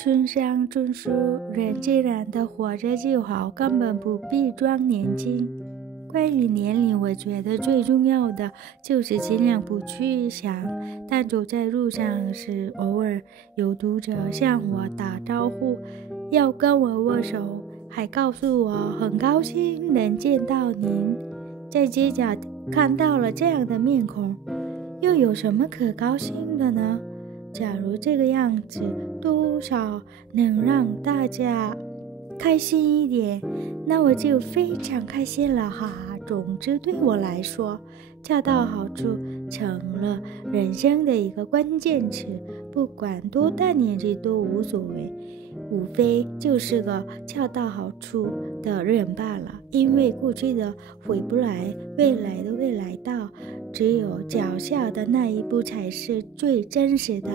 村上春树，人自然的活着就好，根本不必装年轻。关于年龄，我觉得最重要的就是尽量不去想。但走在路上时，偶尔有读者向我打招呼，要跟我握手，还告诉我很高兴能见到您。在街角看到了这样的面孔，又有什么可高兴的呢？假如这个样子多少能让大家开心一点，那我就非常开心了哈。总之对我来说，恰到好处成了人生的一个关键词，不管多大年纪都无所谓，无非就是个恰到好处的人罢了。因为过去的回不来，未来的未来到，只有脚下的那一步才是最真实的。